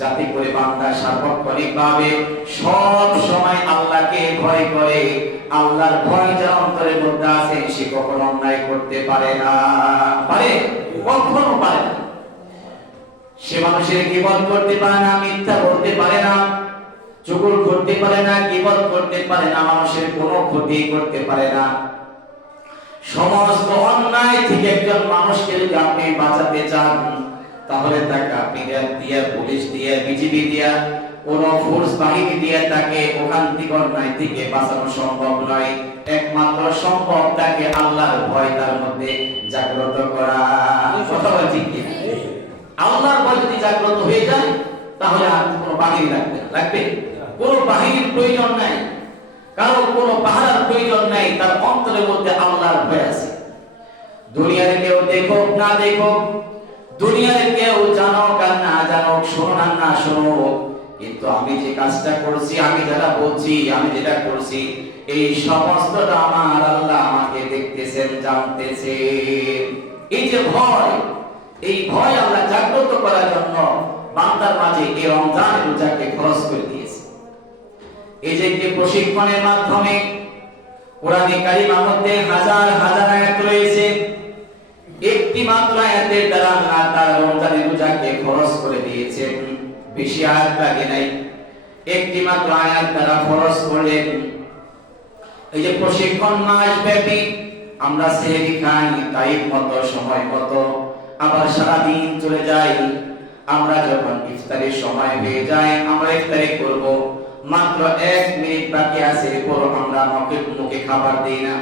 যাতে করে বান্দা সার্বক্ষণিকভাবে সব সময় আল্লাহকে ভয় করে। আল্লাহর ভয় যার অন্তরের মধ্যে আছে সে কখনো অন্যায় করতে পারে না, পারে? কখনো পারে না। সে মানুষের গীবত করতে পারে না, মিথ্যা বলতে পারে না, চুগল করতে পারে না, গীবত করতে পারে না, মানুষের কোনো ক্ষতি করতে পারে না। সমস্ত অন্যায় থেকে একজন মানুষকে যদি আপনি বাঁচাতে চান, তাহলে তাকে আপনি দিয়ে, পুলিশ দিয়ে, বিজিবি দিয়ে, কোন ফোর্স বাহিনী দিয়ে তাকে ওখান থেকে অন্যায় থেকে বাঁচানো সম্ভব নয়। একমাত্র সম্ভব তাকে আল্লাহর ভয় তার মধ্যে জাগ্রত করা। কথা বলছি কি? আল্লাহর ভয় যদি জাগ্রত হয়ে যায় তাহলে আর কোনো বাহিনী লাগবে কোনো বাহিনীর প্রয়োজন নাই, কারো কোনো পাহারার প্রয়োজন নাই। তার অন্তরের মধ্যে আল্লাহর ভয় আছে। দুনিয়ার কেউ দেখুক না দেখুক, দুনিয়ার কেউ জানুক আর না জানুক, শুনুক আর না শুনুক, কিন্তু আমি যে কাজটা করছি, আমি যেটা বলছি, আমি যেটা করছি, এই সমস্তটা আমার আল্লাহ আমাকে দেখতেছেন, জানতেছেন। এই যে ভয়, এই ভয় আল্লাহ জাগ্রত করার জন্য বান্দার মাঝে এই রমজানের রোজাকে খরচ করে দিয়েছে। এই যে একটি প্রশিক্ষণের মাধ্যমে কোরআনে কারিমার মধ্যে হাজার হাজার আয়াত রয়েছে। একটি মাত্র আয়াতের দ্বারা আল্লাহ তার রমজানের রোজাকে খরচ করে দিয়েছেন। বেশি আয়াত লাগে নাই, একটি মাত্র আয়াত দ্বারা খরচ করলেন। এই যে প্রশিক্ষণ মাস ব্যাপী আমরা সেহরি খাই টাইম মতো, সময় মতো, আবার সারাদিন চলে যাই। আমরা যখন ইফতারের সময় হয়ে যায়, আমরা ইফতারি করব, মাত্র 1 মিনিট বাকি আছে, এরপর আমরা মুখে খাবার দেই না।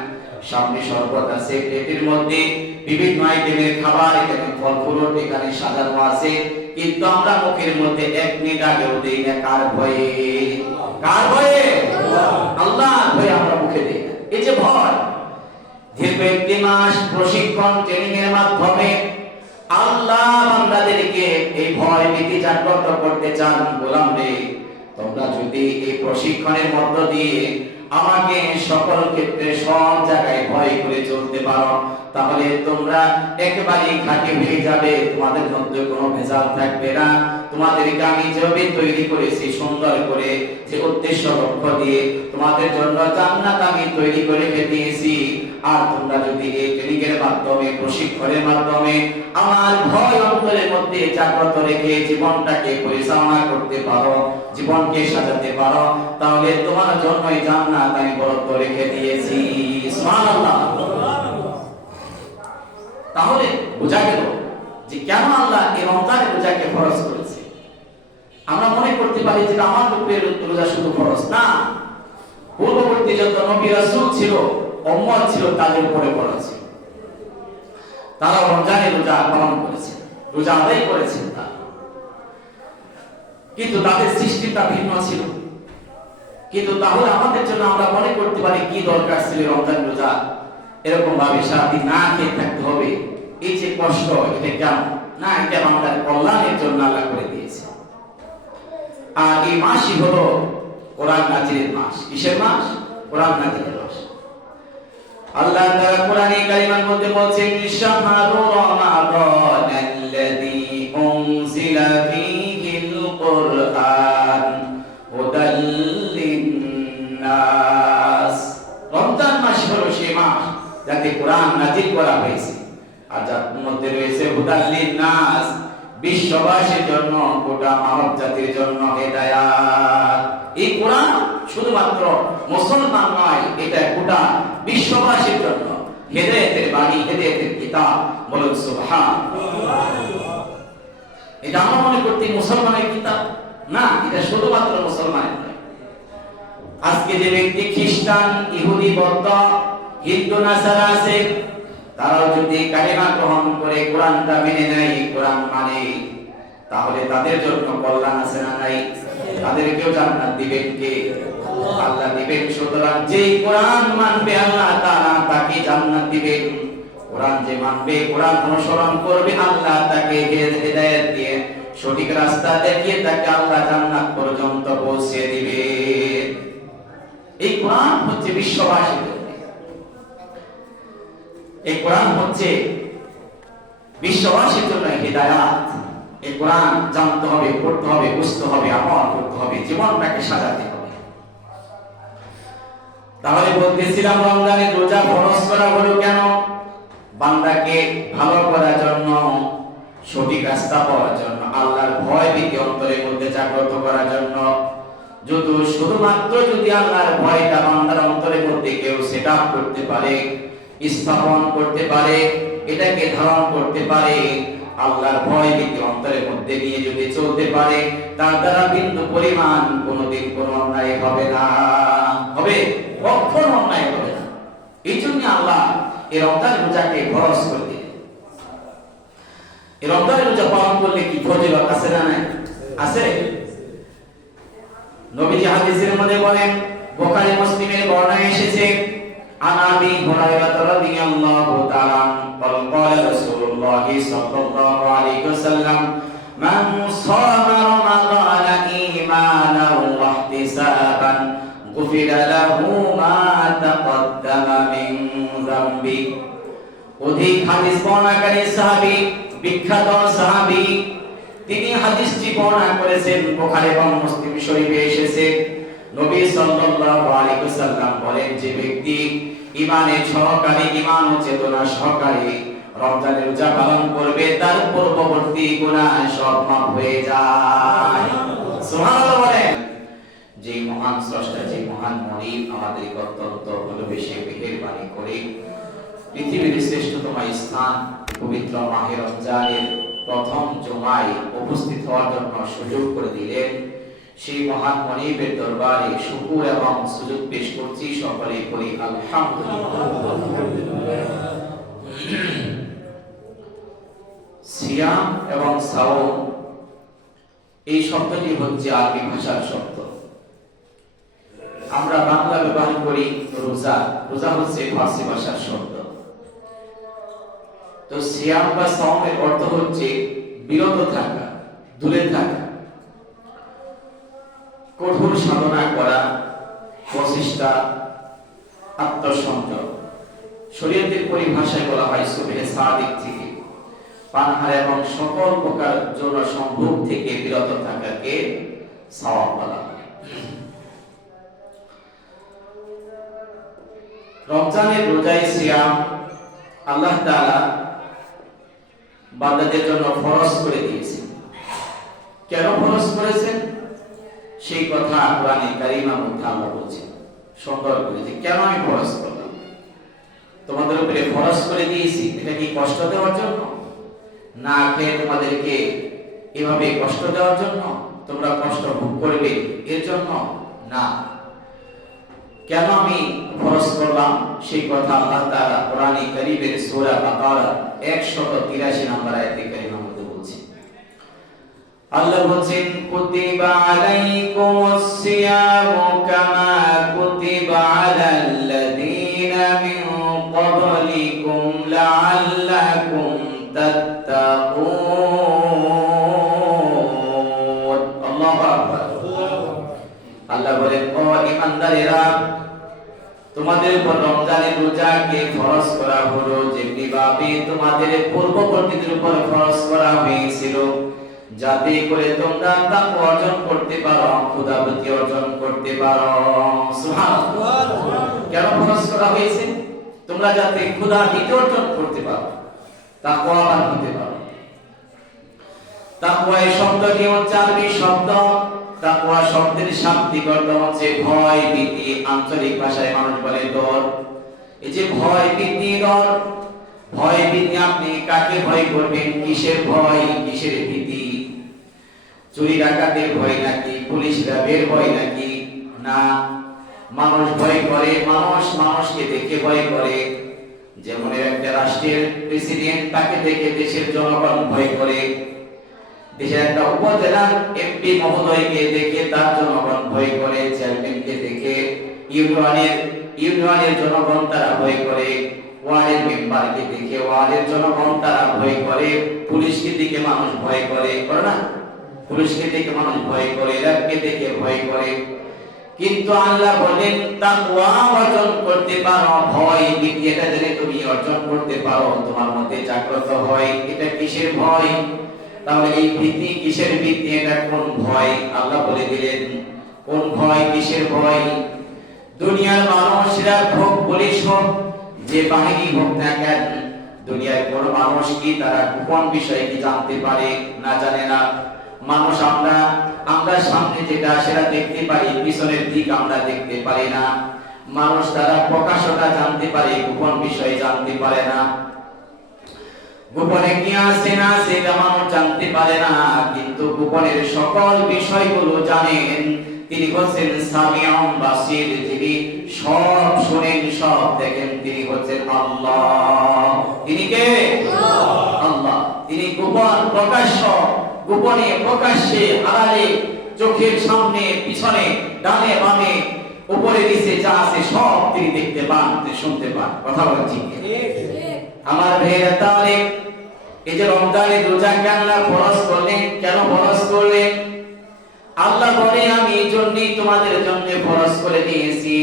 সামনে শরবত আছে, প্লেটের মধ্যে বিভিন্ন আইটেমের খাবার, এখানে ফল ফ্রুট এখানে সাজানো আছে, কিন্তু আমরা মুখের মধ্যে 1 মিনিট আগেও দেই না। কার ভয়ে? কার ভয়ে? আল্লাহর ভয়ে আমরা মুখে দেই না। এই যে ভয়, দীর্ঘ 1 মাস প্রশিক্ষণ ট্রেনিং এর মাধ্যমে আল্লাহ বান্দাদেরকে এই ভয় ভীতি জাগ্রত করতে চান। গোলাম রে, তোমরা যদি এই প্রশিক্ষণের মধ্য দিয়ে আমাকে সকল ক্ষেত্রে সব জায়গায় ভয় করে চলতে পারো, তাহলে তোমরা একেবারে খাঁটি হয়ে যাবে। তোমাদের মধ্যে কোনো ভেজাল থাকবে না। তোমাদেরকে আমি যেভাবে তৈরি করেছি সুন্দর করে, যে উদ্দেশ্য লক্ষ্য দিয়ে তোমাদের জন্য জান্নাত আমি তৈরি করে দিয়েছি। আর তোমরা যদি এই ট্রেনিং এর মাধ্যমে, প্রশিক্ষণের মাধ্যমে আমার ভয় অন্তরের মধ্যে জাগ্রত রেখে জীবনটাকে পরিচালনা করতে পারো, জীবনকে সাজাতে পারো, তাহলে তোমার জন্যই জান্নাত আমি বরাদ্দ রেখে দিয়েছি। সুবহানাল্লাহ। তাহলে বোঝা গেল যে কেন আল্লাহ এই রমজানের রোজাকে ফরজ করেছে। আমরা মনে করতে পারি যে আমার উপরে রোজা শুধু ফরজ না, পূর্ববর্তী যত নবী রাসূল ছিল, উম্মত ছিল, তাদের উপরে ফরজ ছিল। তারা রমজানের রোজা পালন করেছেন, রোজা আদায় করেছেন, কিন্তু তাদের সৃষ্টিটা ভিন্ন ছিল। কিন্তু তাহলে আমাদের জন্য আমরা মনে করতে পারি কি দরকার ছিল রমজান রোজা এরকম ভাবে সারাদিন না খেয়ে থাকতে হবে, এই যে কষ্ট, এটা কেন? না, এটা আমাদের কল্যাণের জন্য আল্লাহ করে দিয়েছে। আর এই মাসই হলো কোরআন নাজিলের মাস। কিসের মাস? কোরআন নাজিলের মাস। আল্লাহ তাআলা কোরআনে কারিমার মধ্যে বলেছেন, শাহরু রমাদানাল্লাযী উনজিলা ফীহিল কুরআন হুদাল লিন-নাস। রমজান মাস হলো সেই মাস যাতে কোরআন নাজিল করা হয়েছে, আর যার মধ্যে রয়েছে হুদাল লিন-নাস, বিশ্ববাসীর জন্য, গোটা মানব জাতির জন্য হেদায়েত। এই কোরআন শুধুমাত্র মুসলমান নয়, এটা গোটা বিশ্ববাসীর জন্য হেদায়েতের বাণী, হেদায়েতের কিতাব। বলুন সুবহানাল্লাহ। এটা আমরা মনে করতে মুসলমানের কিতাব না, এটা শুধুমাত্র মুসলমানের নয়। আজকে যে ব্যক্তি খ্রিস্টান, ইহুদি, বৌদ্ধ, হিন্দু, নাসারা আছে, তারাও যদি কালিমা গ্রহণ করে কোরআনটা মেনে নেয়, কোরআন মানে, তাহলে তাদের জন্য কল্যাণ আছে না নাই? তাদেরকেও জান্নাত দিবেন কে? আল্লাহ দিবেন। সুতরাং যে কোরআন মানবে আল্লাহ তাআলা তাকে জান্নাত দিবেন। কোরআন যে মানবে, কোরআন অনুসরণ করবে, আল্লাহ তাকে হেদায়েত দিয়ে সঠিক রাস্তা দেখিয়ে তাকে আল্লাহ জান্নাত পর্যন্ত পৌঁছে দিবে। এই কোরআন হচ্ছে বিশ্ববাসীর জন্য, এই কোরআন হচ্ছে বিশ্ববাসীর জন্য হেদায়েত। এই কোরআন জানতে হবে, পড়তে হবে, বুঝতে হবে, আমল করতে হবে, জীবনটাকে সাজাতে হবে। তাহলে বলতেছিলাম রমজানে রোজা ফরজ করা হলো কেন? বান্দাকে ভালো করার জন্য, সঠিক রাস্তা পাওয়ার জন্য, আল্লাহর ভয় ভীতি অন্তরের মধ্যে জাগ্রত করার জন্য। শুধুমাত্র যদি আল্লাহর ভয়টা বান্দার অন্তরের মধ্যে কেউ সেট আপ করতে পারে, স্থাপন করতে পারে, এটাকে ধারণ করতে পারে, আল্লাহর ভয় ভীতি অন্তরের মধ্যে নিয়ে যদি চলতে পারে, তার দ্বারা বিন্দু পরিমাণ কোনোদিন কোনো অন্যায় হবে না। হবে? কখনো অন্যায় হবে না। এই জন্য আল্লাহ এই রমজান রোজাকে ফরজ করে দিলেন। এই রমজান রোজা পালন করলে কি ফজিলত আছে না নাই? আছে। নবীজি হাদিসের মধ্যে বলেন, বুখারী মুসলিমের বর্ণনায় এসেছে, আন আবি হুরায়রা রাদিয়াল্লাহু তাআলা قال رسول الله صلى الله عليه وسلم من صام رمضان إيمانا واحتسابا غفر له ما تقدم من ذنبه। অধিক হাদিস বর্ণনাকারী সাহাবী, বিখ্যাত সাহাবী, তিনি হাদিসটি বর্ণনা করেছেন, বুখারী এবং মুসলিম শরীফে এসেছে। নবী সাল্লাল্লাহু আলাইহি ওয়াসাল্লাম বলেন, যে ব্যক্তি ঈমানের সহকারে, ঈমান ও চেতনা সহকারে রমজানের রোজা পালন করবে, তার পূর্ববর্তী গুনাহ সব মাফ হয়ে যায়। সুবহানাল্লাহ বলেন। যে মহান স্রষ্টা, যে মহান মুনিব আমাদের অত্যন্ত ভালোবেসে মেহেরবানি করে পৃথিবীর শ্রেষ্ঠতম স্থান পবিত্র মাহে রমজানের প্রথম জুমায় উপস্থিত হওয়ার জন্য সুযোগ করে দিলেন, সেই মহান মুনিবের দরবারে শুকর এবং সুযোগ পেশ করছি। সকলে করি আলহামদুলিল্লাহ। সিয়াম এবং সাওম এই শব্দটি হচ্ছে আরবি ভাষার শব্দ। আমরা বাংলা ব্যবহার করি রোজা, রোজা হচ্ছে ফার্সি ভাষার শব্দ। তো সিয়াম বা সাওমের অর্থ হচ্ছে বিরত থাকা, দূরে থাকা, কঠোর সাধনা করা, প্রচেষ্টা, আত্মসংযম। শরীয়তের পরিভাষায় বলা হয় সুবহে সাদিক থেকে, পানাহার এবং সকল প্রকার যৌন সম্ভোগ থেকে বিরত থাকাকে সাওম বলা হয়। রমজানের রোজায় সিয়াম আল্লাহ তাআলা বান্দাদের জন্য ফরজ করে দিয়েছেন। কেন ফরজ করেছেন সেই কথা কোরআনে কারিমের মধ্যে আল্লাহ বলেছেন সুন্দর করে, যে কেন আমি ফরজ করলাম, তোমাদের উপরে ফরজ করে দিয়েছি। এটা কি কষ্ট দেওয়ার জন্য? না খেয়ে তোমাদেরকে এভাবে কষ্ট দেওয়ার জন্য, তোমরা কষ্ট ভোগ করবে এর জন্য না। কেন আমি ফরজ করলাম সেই কথা আল্লাহ তাআলা কোরআনে কারীমের সূরা বাকারা 183 নম্বর আয়াতে কারিমার মধ্যে বলছেন। আল্লাহ বলেন, কুতিবা আলাইকুমুস সিয়ামু কামা কুতিবা আলাল্লাযীনা মিন ক্বাবলিকুম লাআল্লাকুম তাত্তাকুন। আল্লাহু আকবার। আল্লাহ বলেন, ও ঈমানদারেরা, তোমাদের উপর রমজানের রোজাকে ফরজ করা হলো যেমনি ভাবে তোমাদের পূর্ববর্তীদের উপর ফরজ করা হয়েছিল, যাতে করে তোমরা তাকওয়া অর্জন করতে পারো, খোদাভীতি অর্জন করতে পারো। সুবহানাল্লাহ। কেন ফরজ করা হয়েছে? তোমরা যাতে খোদাভীতি অর্জন করতে পারো, তাকওয়াবান হতে পারো। তাকওয়া এই শব্দটি হচ্ছে আরবি শব্দ। তাকওয়া শব্দের শাব্দিক অর্থ হচ্ছে ভয় ভীতি, আঞ্চলিক ভাষায় মানুষ বলে ডর। এই যে ভয় ভীতি, ডর, ভয় ভীতি, আপনি কাকে ভয় করবেন? কিসের ভয়, কিসের ভীতি? চুরি ডাকাতের ভয় নাকি? পুলিশ র্যাবের ভয় নাকি? না, মানুষ ভয় করে, মানুষ মানুষকে দেখে ভয় করে। যেমন একটা রাষ্ট্রের প্রেসিডেন্ট, তাকে দেখে দেশের জনগণ ভয় করে। দেশের একটা উপজেলার এমপি মহোদয়কে দেখে তার জনগণ ভয় করে। চেয়ারম্যানকে দেখে ইউনিয়নের জনগণ তারা ভয় করে। ওয়ার্ডের মেম্বারকে দেখে ওয়ার্ডের জনগণ তারা ভয় করে। পুলিশকে দেখে মানুষ ভয় করে, করে না? পুলিশকে দেখে মানুষ ভয় করে, র্যাবকে দেখে ভয় করে। কিন্তু আল্লাহ বলেন, তাকওয়া অর্জন করতে পারো, ভয় ভীতি এটা যদি তুমি অর্জন করতে পারো, তোমার মধ্যে জাগ্রত হয়। এটা কিসের ভয়? তাহলে এই ভীতি কিসের ভীতি? এটা কোন ভয়? আল্লাহ বলে দিলেন কোন ভয়, কিসের ভয়? দুনিয়ার মানুষরা হোক, পুলিশ হোক, যে বাহিনী হোক না কেন, দুনিয়ার কোন মানুষ কি তারা গোপন বিষয় কি জানতে পারে? না, জানে না। মানুষ আমরা সামনে যেটা সেটা দেখতে পারি, পিছনের দিক আমরা দেখতে পারি না। মানুষ তারা প্রকাশটা জানতে পারে, গোপন বিষয় জানতে পারে না। গোপনে কি আছে না সেটা মানুষ জানতে পারে না, কিন্তু গোপনের সকল বিষয়গুলো জানেন তিনি হচ্ছেন সামিউন বাসির, যিনি সব শুনেন, সব দেখেন, তিনি হচ্ছেন আল্লাহ। তিনি কে? আল্লাহ। তিনি গোপন প্রকাশ্য, গোপনে প্রকাশ্যে, আড়ালে, চোখের সামনে, পিছনে, ডানে বামে, উপরে নিচে যা আছে সব তিনি দেখতে পান, তিনি শুনতে পান। কথা বলেন ঠিক? আমার ভাইরা, তাহলে এই যে রমজানের রোজাকে আল্লাহ ফরজ করলেন, কেন ফরজ করলেন? আল্লাহ বলে আমি এই জন্যই তোমাদের জন্য ফরজ করে দিয়েছি,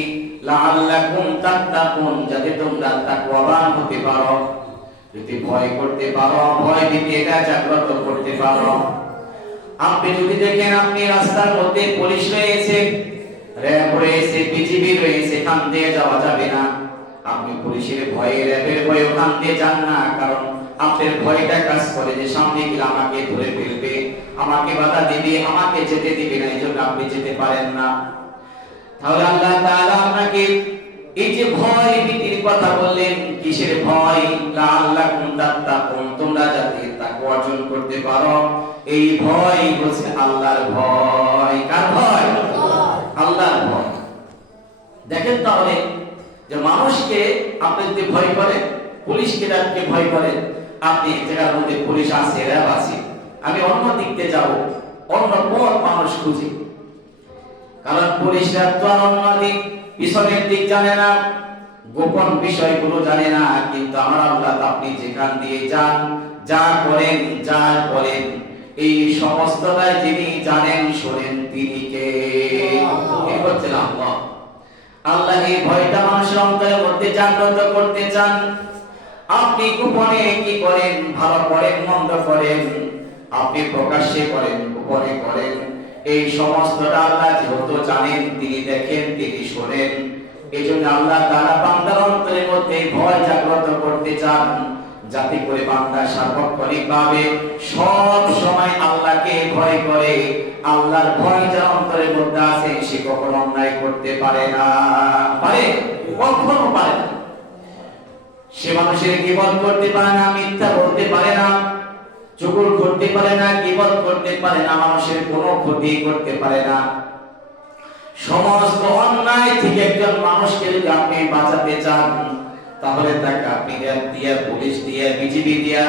লাআল্লাকুম তাত্তাকুন, যাতে তোমরা তাকওয়াবান হতে পারো, যদি ভয় করতে পারো, ভয় ভীতি এটা জাগ্রত করতে পারো। আপনি যদি দেখেন আপনি রাস্তার মধ্যে পুলিশ রয়েছে, র‍্যাব রয়েছে, বিজিবি রয়েছে, এখান দিয়ে যাওয়া যাবে না। আপনি পুলিশের ভয়ে, র‍্যাবের ভয়ে ওখান দিয়ে যান না, কারণ আপনার ভয়টা কাজ করে যে সামনে গেলে আমাকে ধরে ফেলবে, আমাকে বাধা দিবে, আমাকে যেতে দিবে না, এইজন্য আপনি যেতে পারেন না। তাহলে আল্লাহ তাআলা আপনাকে এই যে ভয় ভীতির কথা বললেন, কিসের ভয়? লাআল্লাকুম তাত্তাকুন, তোমরা যাতে তাকওয়া অর্জন করতে পারো, এই ভয় হচ্ছে আল্লাহর ভয়। কার ভয়? আল্লাহর ভয়। দেখেন তাহলে যে মানুষকে আপনি যদি ভয় করেন, পুলিশকে যাকে ভয় করেন, আপনি এক জায়গার মধ্যে পুলিশ আছে, র‍্যাব আছে, আমি অন্য দিকতে যাব, অন্য পথ মানুষ খুঁজে, কারণ পুলিশরা তো অন্য দিক, পিছনের দিক জানে না, গোপন বিষয়গুলো জানে না। কিন্তু আমার আল্লাহ আপনি যেখান দিয়ে যান, যা করেন, যা করেন, এই সমস্তটাই যিনি জানেন, শোনেন, তিনি কে? কে হচ্ছেন আল্লাহ। আল্লাহ এই ভয়টা মানুষের অন্তরের মধ্যে জাগ্রত করতে চান। আপনি গোপনে কি করেন, ভালো করেন, মন্দ করেন, আপনি প্রকাশ্যে করেন, গোপনে করেন, এই সমস্তটা আল্লাহ যেহেতু জানেন, তিনি দেখেন, তিনি শোনেন। এই জন্য আল্লাহ তাআলা বান্দার অন্তরের মধ্যে ভয় জাগ্রত করতে চান, যাতে করে বান্দা সার্বক্ষণিকভাবে সব সময় আল্লাহকে ভয় করে। আল্লাহর ভয় যার অন্তরের মধ্যে আছে, সে কখনো অন্যায় করতে পারে না। পারে? কখনো পারে না। সে মানুষের গীবত করতে পারে না, মিথ্যা বলতে পারে না, চুগল করতে পারে না, গীবত করতে পারে না, মানুষের কোনো ক্ষতি করতে পারে না। সমস্ত অন্যায় থেকে একজন মানুষকে যদি আপনি বাঁচাতে চান, তাহলে তাকে আপনি দিয়া, পুলিশ দিয়া, বিজিবি দিয়া,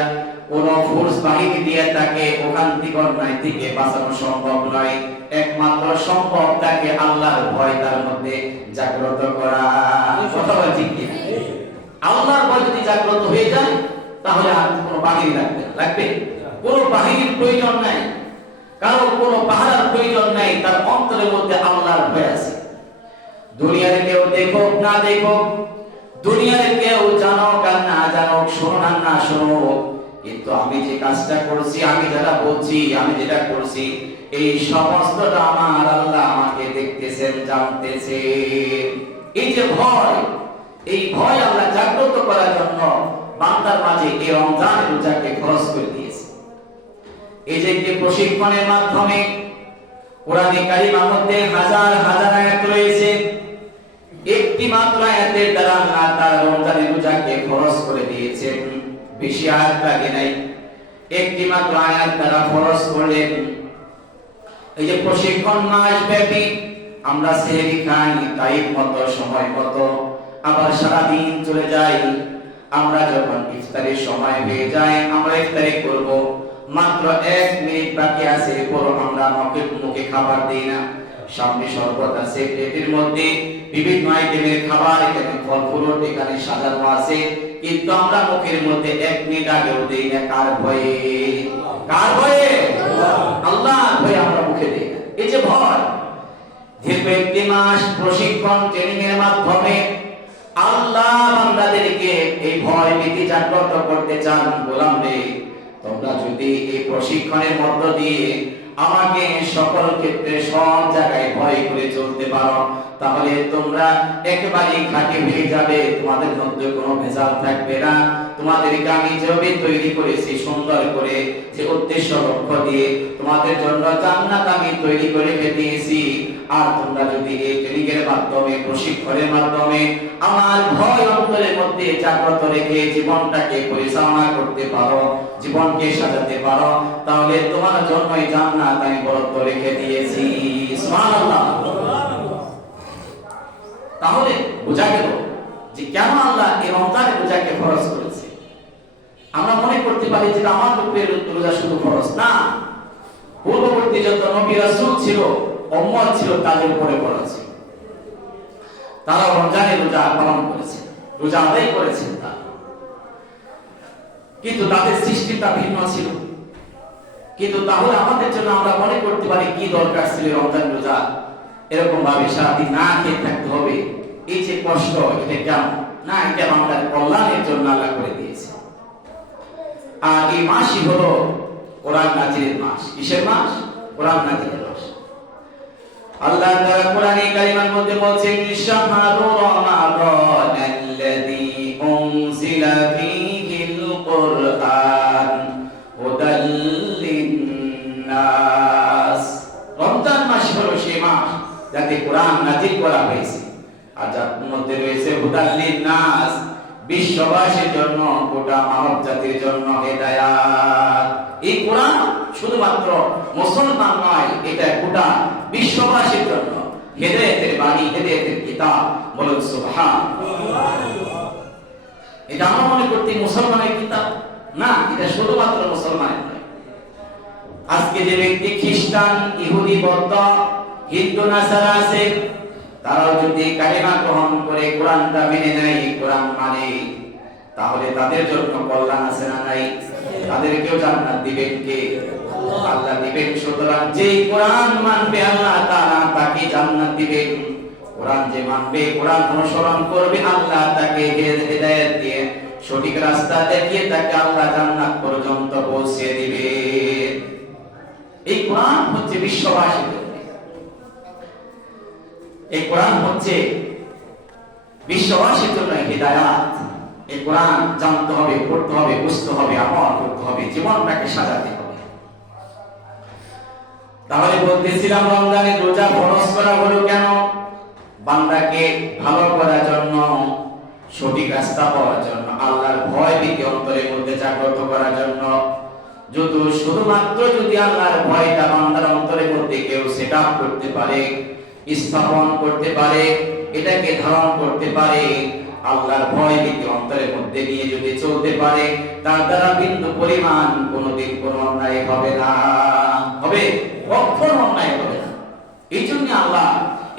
কোন ফোর্স বাহিনী দিয়া তাকে ওখান থেকে অন্যায় থেকে বাঁচানো সম্ভব নয়। একমাত্র সম্ভব তাকে আল্লাহর ভয় তার মধ্যে জাগ্রত করা। কথা বলা ঠিক কি? আল্লাহর ভয় যদি জাগ্রত হয়ে যায়, তাহলে আর কোনো বাহিনী লাগবে কোনো বাহিনীর প্রয়োজন নাই, কারো কোনো পাহারার প্রয়োজন নাই। তার অন্তরের মধ্যে আল্লাহর ভয় আছে। দুনিয়ার কেউ দেখুক না দেখুক, দুনিয়ার কেউ জানুক আর না জানুক, শোনো আর না শোনো, কিন্তু আমি যে কাজটা করছি, আমি যেটা বলছি, আমি যেটা করছি, এই সমস্তটা আমার আল্লাহ আমাকে দেখতেছেন, জানতেছেন। এই যে ভয়, এই ভয় আল্লাহ জাগ্রত করার জন্য বান্দার মাঝে এই রমজানের রোজাকে ফরজ করে দিয়েছে। এই যে একটি প্রশিক্ষণের মাধ্যমে কোরআনে কারিমার মধ্যে হাজার হাজার আয়াত রয়েছে, একটি মাত্র আয়াতের দ্বারা আল্লাহ তাআলা রমজানের রোজাকে ফরজ করে দিয়েছেন। বেশি আয়াত লাগে নাই, একটি মাত্র আয়াত দ্বারা ফরজ করলেন। এই যে প্রশিক্ষণ মাস ব্যাপী আমরা সেহরি খাই টাইম মতো, সময় মতো, আবার সারা দিন চলে যায়। আমরা যখন ইফতারের সময় হয়ে যায়, আমরা ইফতারি করব, মাত্র 1 মিনিট বাকি আছে, এরপর আমরা মুখে খাবার দেই না। সামনে শরবত আছে, প্লেটের মধ্যে বিভিন্ন আইটেমের খাবার, এখানে ফল ফ্রুট এখানে সাজানো আছে, কিন্তু আমরা মুখের মধ্যে 1 মিনিট আগেও দেই না। কার ভয়ে? কার ভয়ে? আল্লাহর ভয়ে আমরা মুখে দেই না। এই যে ভয়, দীর্ঘ 1 মাস প্রশিক্ষণ ট্রেনিং এর মাধ্যমে আল্লাহ বান্দাদেরকে এই ভয় ভীতি জাগ্রত করতে চান। গোলাম রে, তোমরা যদি এই প্রশিক্ষণের মধ্য দিয়ে আমাকে সকল ক্ষেত্রে সব জায়গায় ভয় করে চলতে পারো, তাহলে তোমরা একেবারে খাঁটি হয়ে যাবে, তোমাদের মধ্যে কোনো ভেজাল থাকবে না। তোমাদেরকে আমি যেভাবে তৈরি করেছি সুন্দর করে, যে উদ্দেশ্য লক্ষ্য দিয়ে তোমাদের জন্য জান্নাত আমি তৈরি করে দিয়েছি। আর তোমরা যদি এই ট্রেনিংয়ের মাধ্যমে, প্রশিক্ষণের মাধ্যমে আমার ভয় অন্তরের মধ্যে জাগ্রত রেখে জীবনটাকে পরিচালনা করতে পারো, জীবনকে সাজাতে পারো, তাহলে তোমার জন্যই জান্নাত আমি বরাদ্দ রেখে দিয়েছি। সুবহানাল্লাহ। তাহলে বোঝা গেল যে কেন আল্লাহ এই রমজানের রোজাকে ফরজ করেছে। আমরা মনে করতে পারি যে আমার উপরে রোজা শুধু ফরজ না, পূর্ববর্তী যত নবী রাসূল ছিল, উম্মত ছিল, তাদের উপরে ফরজ ছিল। তারা রমজানের রোজা পালন করেছেন, রোজা আদায় করেছেন তারা, কিন্তু তাদের সৃষ্টিটা ভিন্ন ছিল। কিন্তু তাহলে আমাদের জন্য আমরা মনে করতে পারি কি দরকার ছিল রমজান রোজা, এরকম ভাবে সারাদিন না খেয়ে থাকতে হবে, এই যে কষ্ট, এটা কেন? না, এটা আমাদের কল্যাণের জন্য আল্লাহ করে দিয়েছে। আর এই মাসই হলো কোরআন নাজিলের মাস। কিসের মাস? কোরআন নাজিলের মাস। আল্লাহ তাআলা কোরআনে কারিমের মধ্যে বলেছেন, শাহরু রমাদানাল্লাযী উনজিলা ফীহিল কুরআন হুদাল লিন-নাস। রমজান মাস হলো সেই মাস যাতে কোরআন নাজিল করা হয়েছে, আর যার মধ্যে রয়েছে হুদাল লিন-নাস, বিশ্ববাসীর জন্য, গোটা মানব জাতির জন্য হেদায়েত। এই কোরআন শুধুমাত্র মুসলমান নয়, এটা গোটা বিশ্ববাসীর জন্য হেদায়েতের বাণী, হেদায়েতের কিতাব। বলুন সুবহানাল্লাহ। এটা আমরা মনে করতে মুসলমানের কিতাব না, এটা শুধুমাত্র মুসলমানের নয়। আজকে যে ব্যক্তি খ্রিস্টান, ইহুদি, বৌদ্ধ, হিন্দু, নাসারা আছে, তারাও যদি কালিমা গ্রহণ করে কোরআনটা মেনে নেয়, কোরআন মানে, তাহলে তাদের জন্য কল্যাণ আছে না নাই? তাদেরকেও জান্নাত দিবেন কে? আল্লাহ দিবেন। সুতরাং যে কোরআন মানবে আল্লাহ তাআলা তাকে জান্নাত দিবেন। কোরআন যে মানবে, কোরআন অনুসরণ করবে, আল্লাহ তাকে হেদায়েত দিয়ে সঠিক রাস্তা দেখিয়ে তাকে আল্লাহ জান্নাত পর্যন্ত পৌঁছে দিবে। এই কোরআন হচ্ছে বিশ্ববাসীর জন্য, এই কোরআন হচ্ছে বিশ্ববাসীর জন্য হিদায়াত। এই কোরআন জানতে হবে, পড়তে হবে, বুঝতে হবে, আমল করতে হবে, জীবনটাকে সাজাতে হবে। তাহলে বলতেছিলাম রমজানের রোজা ফরজ করা হলো কেন? বান্দাকে ভালো করার জন্য, সঠিক রাস্তা পাওয়ার জন্য, আল্লাহর ভয় ভীতি অন্তরের মধ্যে জাগ্রত করার জন্য। যদি শুধুমাত্র যদি আল্লাহর ভয়টা বান্দার অন্তরের মধ্যে কেউ সেট আপ করতে পারে, স্থাপন করতে পারে, এটাকে ধারণ করতে পারে, আল্লাহর ভয় ভীতি অন্তরের মধ্যে নিয়ে যদি চলতে পারে, তার দ্বারা বিন্দু পরিমাণ কোনোদিন কোনো অন্যায় হবে না। হবে? কখনো অন্যায় হবে না। এই জন্য আল্লাহ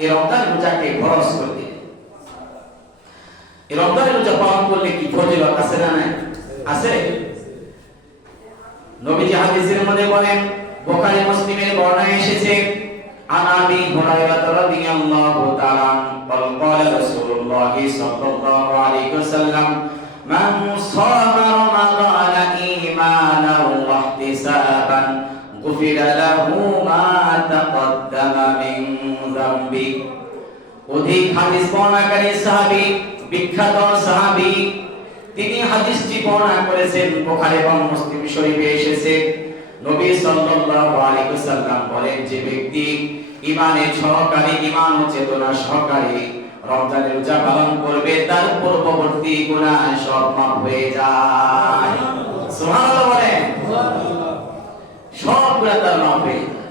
এই রমজান রোজাকে ফরজ করে দিলেন। এই রমজান রোজা পালন করলে কি ফজিলত আছে না নাই? আছে। নবীজি হাদিসের মধ্যে বলেন, বুখারী মুসলিমের বর্ণনায় এসেছে, عن أبي هريرة رضي الله تعالى عنه قال رسول الله صلى الله عليه وسلم من صام رمضان إيمانا واحتسابا غفر له ما تقدم من ذنبه। অধিক হাদিস বর্ণনাকারী সাহাবী, বিখ্যাত সাহাবী, তিনি হাদিসটি বর্ণনা করেছেন, বুখারী এবং মুসলিম শরীফে এসেছে। নবী সাল্লাল্লাহু আলাইহি ওয়াসাল্লাম বলেন, যে ব্যক্তি ঈমানের সহকারে, ঈমান ও চেতনা সহকারে রমজানের রোজা পালন করবে, তার পূর্ববর্তী গুনাহ সব মাফ হয়ে যায়। সুবহানাল্লাহ বলেন। সব গুনাহ তার মাফ হয়ে যায়।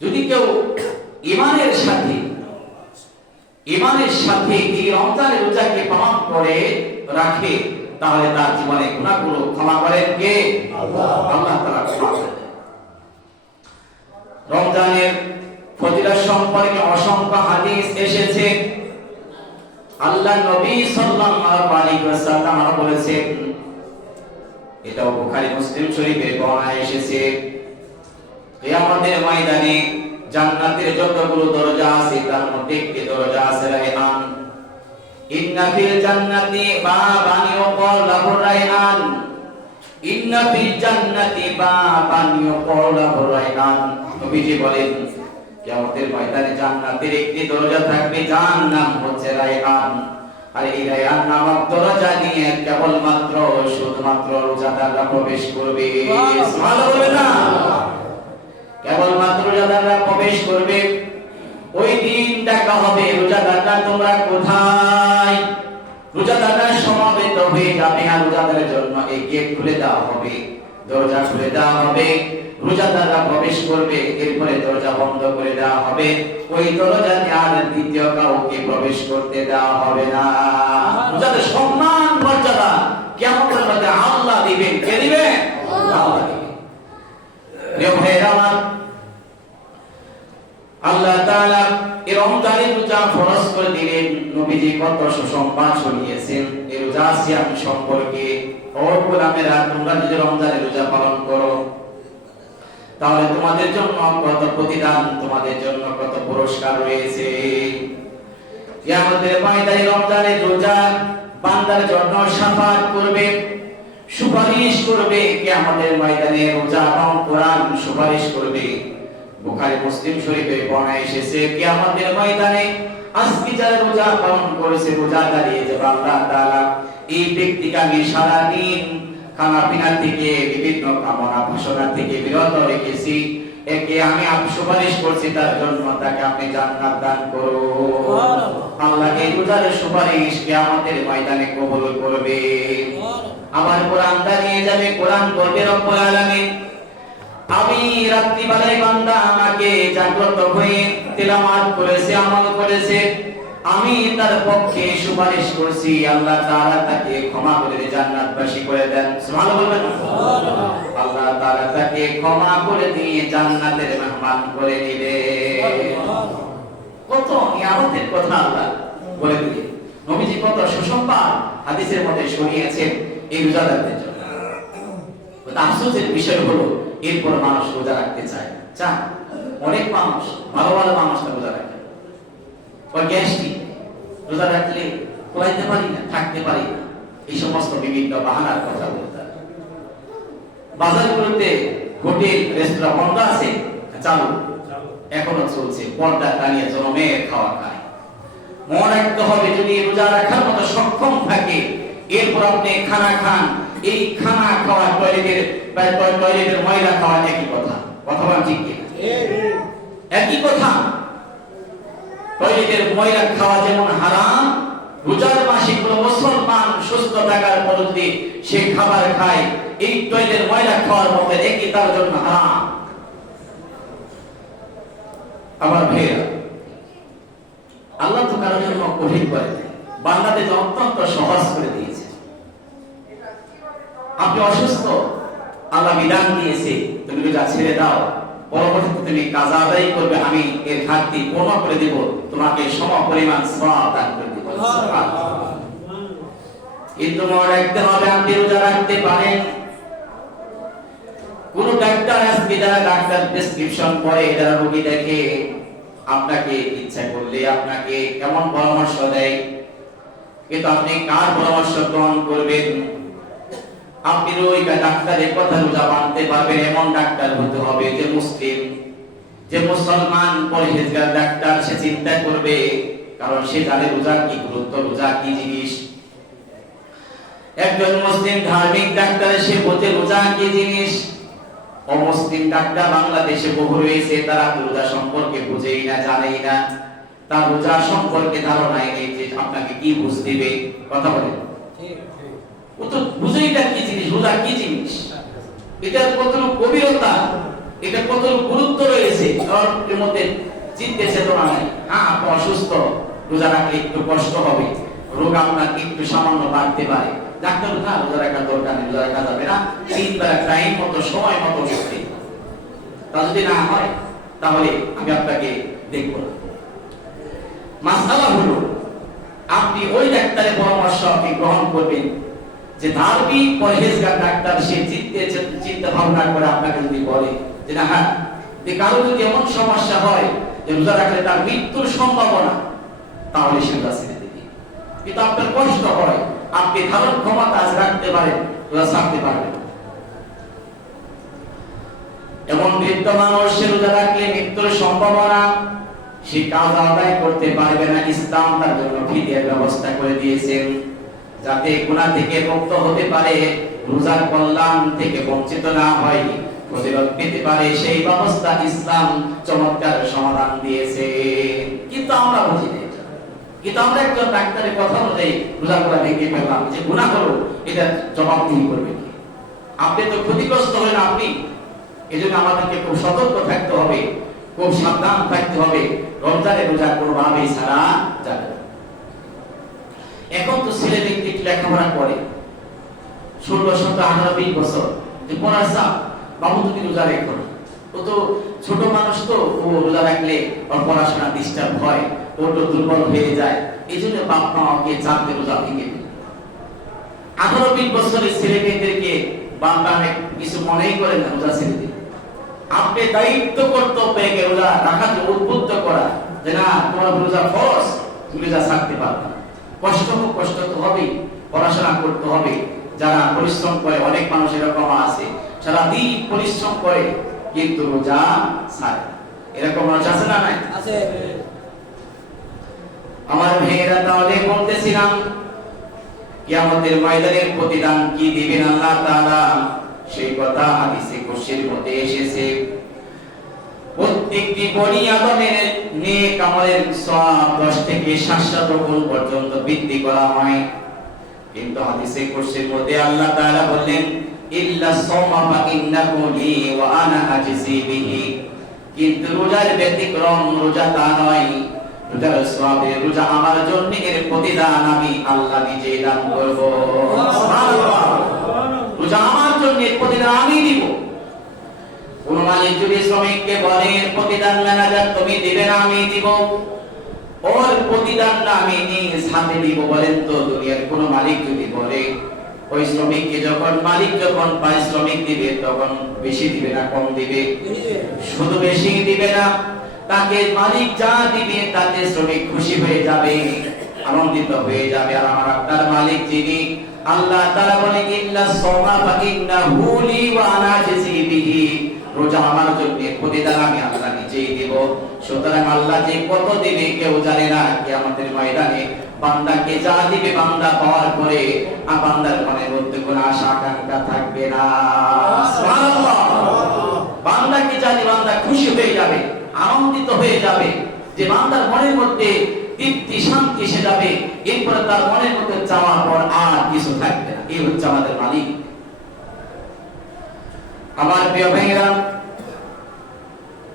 যদি কেউ ঈমানের সাথে এই রমজানের রোজাকে পালন করে রাখে, তাহলে তার জীবনে গুনাহগুলো ক্ষমা করেন কে? আল্লাহ। আল্লাহ তাআলা ক্ষমা করেন। রমজানের ফজিলত সম্পর্কে অসংখ্য হাদিস এসেছে। আল্লাহ নবী সাল্লাল্লাহু আলাইহি ওয়াসাল্লাম বলেছেন, এটাও বুখারী মুসলিম শরীফে বর্ণনা এসেছে, কিয়ামতের ময়দানে জান্নাতের যতগুলো দরজা আছে তার মধ্যে একটি দরজা আছে রায়হান। ইন্না ফিল জান্নাতি বাবান ইউকাল লাহু রায়হান। ইন্না ফিল জান্নাতি বাবান ইউকালাহু রায়য়ান। নবীজি বলেন কিয়ামতের ময়দানে জান্নাতের একটি দরজা থাকবে যার নাম হচ্ছে রায়য়ান। আর এই রায়য়ান নামক দরজা দিয়ে কেবলমাত্র শুধুমাত্র রোজাদাররা প্রবেশ করবে। সুবহানাল্লাহ বলবেন না? কেবলমাত্র রোজাদাররা প্রবেশ করবে। ওই দিন দেখা হবে রোজাদাররা তোমরা কোথায়? রোজাদাররা সমবেত হয়ে যাবে আর রোজাদারের জন্য এই গেট খুলে দেওয়া হবে, দরজা খুলে দেওয়া হবে, রোজাদাররা প্রবেশ করবে, এরপরে দরজা বন্ধ করে দেওয়া হবে। ওই দরজাতে আর দ্বিতীয় কাউকে প্রবেশ করতে দেওয়া হবে না। রোজাদার সম্মান মর্যাদা কিয়ামতের মধ্যে আল্লাহ দিবেন। কে দিবেন? আল্লাহ দিবেন। প্রিয় ভাইরা আমার, আল্লাহ তাআলা এই রমজানে রোজা ফরজ করে দিলেন। নবীজি কত সুসংবাদ শুনিয়েছেন এই রোজা সিয়াম সম্পর্কে। ও গোলামেরা, তোমরা যদি রমজানে রোজা পালন করো তাহলে তোমাদের জন্য কত প্রতিদান, তোমাদের জন্য কত পুরস্কার রয়েছে। কিয়ামতের ময়দানে রমজানের রোজা বান্দার জন্য শাফাআত করবে, সুপারিশ করবে। কিয়ামতের ময়দানে রোজা এবং কোরআন সুপারিশ করবে। বুখারী মুসলিম শরীফে বর্ণনা এসেছে কিয়ামতের ময়দানে আজকে যারা রোজা পালন করেছে, রোজা দাঁড়িয়ে যাবে, আল্লাহ তাআলা এই ব্যক্তিকে আমি সারাদিন খানাপিনা থেকে বিভিন্ন কামনা বাসনা থেকে বিরত রেখেছি, একে আমি সুপারিশ করছি, তার জন্য তাকে আপনি জান্নাত দান করুন। আল্লাহ এই রোজার সুপারিশ কিয়ামতের ময়দানে কবুল করবে। আবার কোরআন দাঁড়িয়ে যাবে, কোরআন বলবে রব্বুল আলামিন আমি রাত্রিবেলায় বান্দা আমাকে জাগ্রত হয়ে তেলাওয়াত করেছে, আমল করেছে, আমি তার পক্ষে সুপারিশ করছি, আল্লাহ তাআলা তাকে ক্ষমা করে জান্নাতবাসী করে দেন। সুবহানাল্লাহ বলবেন। আল্লাহ তাআলা তাকে ক্ষমা করে দিয়ে জান্নাতের মেহমান করে নেবেন। কত নিয়ামতের কথা আল্লাহ বলে দিলেন। নবীজি কত সুসংবাদ হাদিসের মধ্যে শুনিয়েছেন এই রোজাদারদের জন্য। আফসোসের বিষয় হলো এরপর মানুষ রোজা রাখতে চায়। অনেক মানুষ, ভালো ভালো মানুষটা রোজা রাখে, ওই গ্যাস্ট্রিক, রোজা রাখলে খোলাইতে পারি না, থাকতে পারি না, এই সমস্ত বিভিন্ন বাহানার কথা বলতে। বাজারগুলোতে হোটেল রেস্তোরাঁ বন্ধ আছে, চালু এখনো চলছে, পর্দা টানিয়ে জনমের খাওয়া খায়। মনে রাখতে হবে যদি রোজা রাখার মতো সক্ষম থাকে এরপর আপনি খানা খান, এই খানা খাওয়া টয়লেটের ময়লা খাওয়া একই কথা। কথা বলেন ঠিক কিনা? একই কথা। টয়লেটের ময়লা খাওয়া যেমন হারাম, রোজার মাসে কোন মুসলমান সুস্থ থাকার পদ্ধতি সে খাবার খায়, এই টয়লেটের ময়লা খাওয়ার মতো একই তার জন্য হারাম। আবার ভাইরা, আল্লাহ তো কারোর জন্য কঠিন করে দেয়, বান্দাদের অত্যন্ত সহজ করে দিয়েছে। আপনি অসুস্থ, আল্লাহ বিধান দিয়েছে তুমি রোজা ছেড়ে দাও, পরবর্তীতে তুমি কাজা আদায় করবে, আমি এর ঘাটতি পূর্ণ করে দেব, তোমাকে সম পরিমাণ সওয়াব দান করে দেব। কিন্তু মনে রাখতে হবে আপনি রোজা রাখতে পারেন। কোন ডাক্তার আজকে যারা ডাক্তার প্রেসক্রিপশন করে, যারা রোগী দেখে, আপনাকে ইচ্ছা করলে আপনাকে কেমন পরামর্শ দেয়, কিন্তু আপনি কার পরামর্শ গ্রহণ করবেন? আপনি ওই ডাক্তারের কথা রোজা মানতে পারবেন এমন ডাক্তার হতে হবে যে মুসলিম, যে মুসলমান, পরহেজগার ডাক্তার। সে চিন্তা করবে, কারণ সে জানে রোজার কি গুরুত্ব, রোজা কি জিনিস। একজন মুসলিম ধার্মিক ডাক্তার সে বোঝে রোজা কি জিনিস। অমুসলিম ডাক্তার বাংলাদেশে বহু রয়েছে, তারা রোজা সম্পর্কে বুঝেই না, জানেই না, তার রোজা সম্পর্কে ধারণাই নেই যে আপনাকে কি বুঝ দিবে। কথা বলেন, ও তো বুঝেই না কি জিনিস, রোজা কি জিনিস, এটার কতটুকু গভীরতা, এটা কতটুকু গুরুত্ব রয়েছে এর মধ্যে চিন্তা চেতনা নেই। আপনি অসুস্থ, রোজা রাখলে একটু কষ্ট হবে, রোগ আপনার একটু সামান্য বাড়তে পারে, ডাক্তার না রোজা রাখার দরকার নেই, রোজা রাখা যাবে না, 3 বেলা টাইম মতো সময় মতো খেতে। তা যদি না হয় তাহলে আমি আপনাকে দেখব না। মাসালা হলো আপনি ওই ডাক্তারের পরামর্শ আপনি গ্রহণ করবেন যে ধার্মিক পরহেজগার ডাক্তার, সে চিন্তা ভাবনা করে আপনাকে যদি বলে যে না, হ্যাঁ, যে কারো যদি এমন সমস্যা হয় যে রোজা রাখলে তার মৃত্যুর সম্ভাবনা, তাহলে সে রোজা ছেড়ে দেবে। কিন্তু আপনার কষ্ট হয়, আপনি ধারণ ক্ষমতা আজ রাখতে পারেন, রোজা ছাড়তে পারবেন, এমন বৃদ্ধ মানুষ সে রোজা রাখলে মৃত্যুর সম্ভাবনা, সে কাজ আদায় করতে পারবে না। ইসলাম তার জন্য ফিদিয়ার ব্যবস্থা করে দিয়েছেন, যাতে গুনাহ থেকে মুক্ত হতে পারে, রোজার কল্যাণ থেকে বঞ্চিত না হয়, ফজিলত পেতে পারে, সেই ব্যবস্থা ইসলাম চমৎকার সমাধান দিয়েছে। কিন্তু আমরা বুঝি না, কিন্তু আমরা একজন ডাক্তারের কথা অনুযায়ী রোজা করা ভেঙে ফেললাম, যে গুনাহ হলো এটা জবাবদিহি করবে কি? আপনি তো ক্ষতিগ্রস্ত হলেন আপনি। এজন্য আমাদেরকে খুব সতর্ক থাকতে হবে, খুব সাবধান থাকতে হবে। রমজানের রোজা কোনোভাবেই ছাড়া যাবে না। এখন তো ছেলে ব্যক্তি লেখাপড়া করে 16, 17, 18, 20 বছর, যে পড়ার চাপ, বাবু তুমি রোজা রেখো না। ও তো ছোট মানুষ, তো ও রোজা রাখলে ওর পড়াশোনা ডিস্টার্ব হয়, ও তো দুর্বল হয়ে যায়। এই জন্য বাপ মা ওকে চাপ দিয়ে রোজা ভেঙে দেয়। 18, 20 বছরের ছেলে মেয়েদেরকে বাবা কিছু মনেই করে না রোজা ছেড়ে দিন। আপনি দায়িত্ব কর্তব্যকে রোজা রাখার জন্য উদ্বুদ্ধ করা, যে না তোমার রোজা ফরজ, তুমি রোজা ছাড়তে পারবে না। কষ্ট তো হবেই, পড়াশোনা করতে হবে। যারা পরিশ্রম করে, অনেক মানুষ এরকম আছে সারাদিন পরিশ্রম করে কিন্তু রোজা ছাড়ে, এরকম মানুষ আছে না? নাই আছে। আমার ভাইয়েরা, তাহলে বলতেছিলাম কিয়ামতের ময়দানের প্রতিদান কি দিবেন আল্লাহ তাআলা, সেই কথা হাদিসে কুরসির মধ্যে এসেছে। প্রত্যেকটি বনি আদমের নেক আমলের সওয়াব 10 থেকে 700 গুণ পর্যন্ত বৃদ্ধি করা হয়। কিন্তু হাদিসে কুরসির মধ্যে আল্লাহ তাআলা বললেন, ইল্লা সাওমা ফা ইন্নাহু লি ওয়া আনা আজজি বিহি। কিন্তু রোজার ব্যতিক্রম, রোজা তা নয়। রোজার সওয়াবে, রোজা আমার জন্য, এর প্রতিদান আমি আল্লাহ নিজে দান করব। সুবহানাল্লাহ। রোজা আমার জন্য, এর প্রতিদান আমি দিব। কোন মালিক যদি শ্রমিককে বলে প্রতিদান ম্যানেজার তুমি দিবে না, আমি দিব, ওর প্রতিদানটা আমি নিজ হাতে দিব, বলেন তো দুনিয়ার কোন মালিক যদি বলে ওই শ্রমিককে যখন মালিক যখন পারিশ্রমিক দিবে তখন বেশি দিবে না কম দিবে? শুধু বেশি দিবে না, তাকে মালিক যা দিবে তাতে শ্রমিক খুশি হয়ে যাবে, আনন্দিত হয়ে যাবে। আর আমার আপনার মালিক যিনি আল্লাহ তাআলা বলে, ইল্লা সাওমা ফা ইন্নাহু লি ওয়া আনা আজজি বিহি। রোজা আমার জন্য, প্রতিদান আমি আল্লাহ নিজেই দেব। সুতরাং আল্লাহ যে কত দিবে কেউ জানে না। কিয়ামতের ময়দানে বান্দাকে যা দিবে, বান্দা পাওয়ার পরে বান্দার মনের মধ্যে কোনো আশা আকাঙ্ক্ষা থাকবে না। সুবহানাল্লাহ। বান্দাকে যা দিবে বান্দা খুশি হয়ে যাবে, আনন্দিত হয়ে যাবে, যে বান্দার মনের মধ্যে তৃপ্তি শান্তি এসে যাবে। এরপরে তার মনের মধ্যে চাওয়ার পর আর কিছু থাকবে না। এই হচ্ছে আমাদের মালিক। আমার প্রিয় ভাইরা,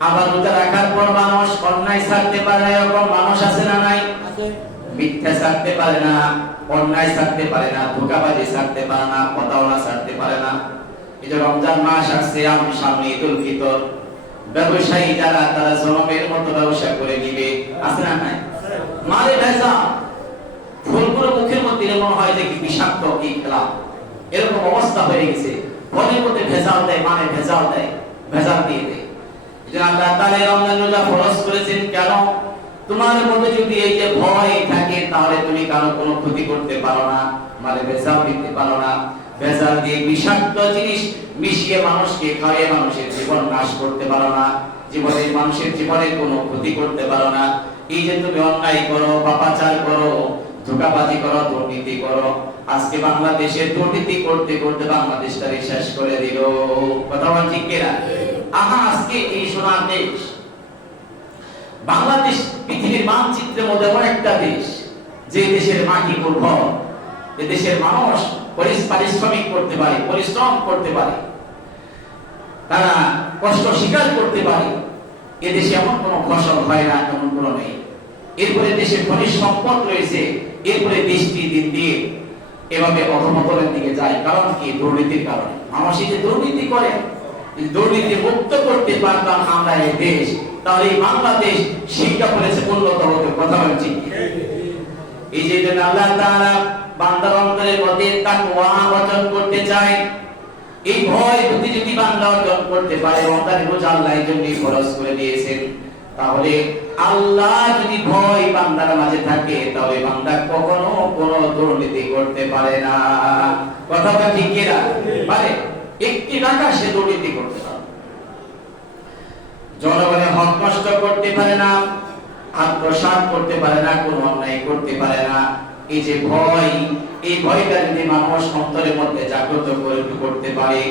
আবার রোজা রাখার পর মানুষ অন্যায় ছাড়তে পারে না, এরকম মানুষ আছে না? নাই আছে। মিথ্যা ছাড়তে পারে না, অন্যায় ছাড়তে পারে না, ধোঁকাবাজি ছাড়তে পারে না, কথাওয়ালা ছাড়তে পারে না। এই যে রমজান মাস আসছে, আমি সামনে ঈদুল ফিতর, ব্যবসায়ী যারা তারা জনমের মতো ব্যবসা করে নিবে, আছে না? নাই। মালে ভেজা, ফুলগুলো মুখের মধ্যে মনে হয় যে কি বিষাক্ত, কি খেলাম, এরকম অবস্থা হয়ে গেছে। ফলের মধ্যে ভেজাল দেয়, মানে ভেজাল দেয়, ভেজাল দিয়ে দেয়। যে আল্লাহ তাআলা রমজান রোজা ফরজ করেছেন কেন? তোমার মধ্যে যদি এই যে ভয় থাকে, তাহলে তুমি কারো কোনো ক্ষতি করতে পারো না, মানে ভেজাল দিতে পারো না। ভেজাল দিয়ে বিষাক্ত জিনিস মিশিয়ে মানুষকে খাইয়ে মানুষের জীবন নাশ করতে পারো না, জীবনের মানুষের জীবনের কোনো ক্ষতি করতে পারো না। এই যে তুমি অন্যায় করো, পাপাচার করো, ধোঁকাবাজি করো, দুর্নীতি করো, আজকে বাংলাদেশে দুর্নীতি করতে করতে বাংলাদেশটাকে শেষ করে দিল। কথা বল ঠিক কিনা? আহা, আজকে এই সোনার দেশ বাংলাদেশ পৃথিবীর মানচিত্রের মধ্যে এমন একটা দেশ, যে দেশের মাটি উর্বর, যে দেশের মানুষ পারিশ্রমিক করতে পারে, পরিশ্রম করতে পারে, তারা কষ্ট স্বীকার করতে পারে। এদেশে এমন কোন ফসল হয় না, এমন কোন নেই। এরপরে দেশে খনিজ সম্পদ রয়েছে, এরপরে দেশটি দিন দিন এভাবে অধঃপতনের দিকে যায়। কারণ কি? দুর্নীতির কারণে। মানুষ যে দুর্নীতি করে, দুর্নীতি মুক্ত করতে পারতাম আমরা এই দেশ, তাহলে এই বাংলাদেশ সিঙ্গাপুরের চেয়ে উন্নত হতো। কথা বলছি। এই যে আল্লাহ তাআলা বান্দার অন্তরের মধ্যে তাকওয়া অর্জন করতে চায়, এই ভয় ভীতি যদি বান্দা অর্জন করতে পারে, রমজানের রোজা আল্লাহ এর জন্য ফরজ করে দিয়েছেন, তাহলে আল্লাহ যদি ভয় বান্দার মাঝে থাকে, তাহলে বান্দা কখনো কোনো দুর্নীতি করতে পারে না। কথাটা ঠিক কিনা? পারে? একটি টাকা সে দুর্নীতি করতে পারে। জনগণের হক নষ্ট করতে পারে না, আত্মসাৎ করতে পারে না, কোনো অন্যায় করতে পারে না। এই যে ভয়, এই ভয়টা যদি মানুষ অন্তরের মধ্যে জাগ্রত করতে পারে,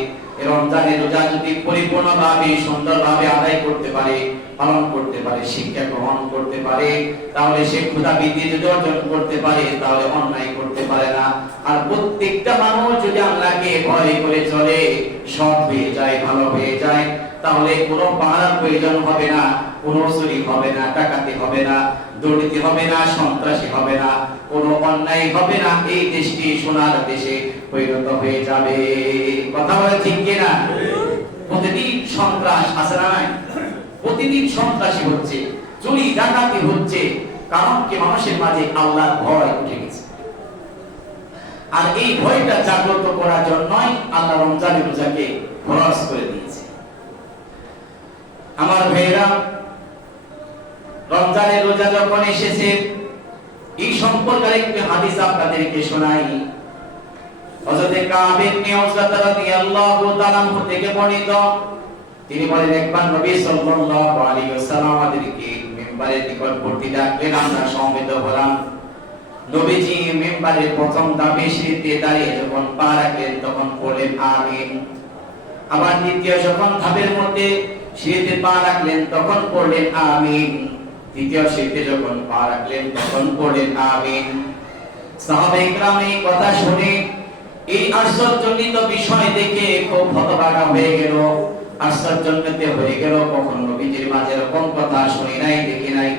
রমজানের রোজা যদি পরিপূর্ণভাবে সুন্দরভাবে আদায় করতে পারে, পালন করতে পারে, শিক্ষা গ্রহণ করতে পারে, তাহলে সে ক্ষুধাবৃত্তি যদি অর্জন করতে পারে, তাহলে অন্যায় করতে পারে না। আর প্রত্যেকটা মানুষ যদি আল্লাহকে ভয় করে চলে, সৎ হয়ে যায়, ভালো হয়ে যায়, তাহলে কোনো পাহারার প্রয়োজন হবে না, কোনো চুরি হবে না, ডাকাতি হবে না, দুর্নীতি হবে না, সন্ত্রাসী হবে না, কোনো অন্যায় হবে না। এই দেশটি সোনার দেশে পরিণত হয়ে যাবে। কথা বলে ঠিক কিনা? প্রতিদিন সন্ত্রাস আছে না নাই? প্রতিদিন সন্ত্রাসী হচ্ছে, চুরি ডাকাতি হচ্ছে, কারণ কি মানুষের মাঝে আল্লাহর ভয় উঠে গেছে। আর এই ভয়টা জাগ্রত করার জন্যই আল্লাহ রমজানের রোজাকে ফরজ করে দিয়েছে। আমার ভাইরা, রমজানের রোজা যখন এসেছে, এই সম্পর্কে একটি হাদিস আপনাদেরকে শোনাই। হযরত কাব ইবনে উজরা রাদিয়াল্লাহু তাআলা থেকে বর্ণিত, তিনি বলেন, একবার নবী সাল্লাল্লাহু আলাইহি ওয়াসাল্লাম আমাদেরকে মিম্বারের নিকটবর্তী ডাকলেন, আমরা সমবেত হলাম। নবীজি মিম্বারের প্রথম ধাপে সিঁড়িতে দাঁড়িয়ে যখন পা রাখলেন, তখন বললেন আমিন। আবার দ্বিতীয় যখন ধাপের মধ্যে সিঁড়িতে পা রাখলেন, তখন পড়লেন আমিন। তৃতীয় সিঁড়িতে যখন পা রাখলেন, তখন পড়লেন আমিন। সাহাবায়ে কেরাম এই কথা শুনে, এই আশ্চর্যজনিত বিষয় দেখে খুব হতবাক হয়ে গেল, আশ্চর্যান্বিত হয়ে গেল। কখন নবীজির মাঝে এরকম কথা শুনি নাই, দেখি নাই।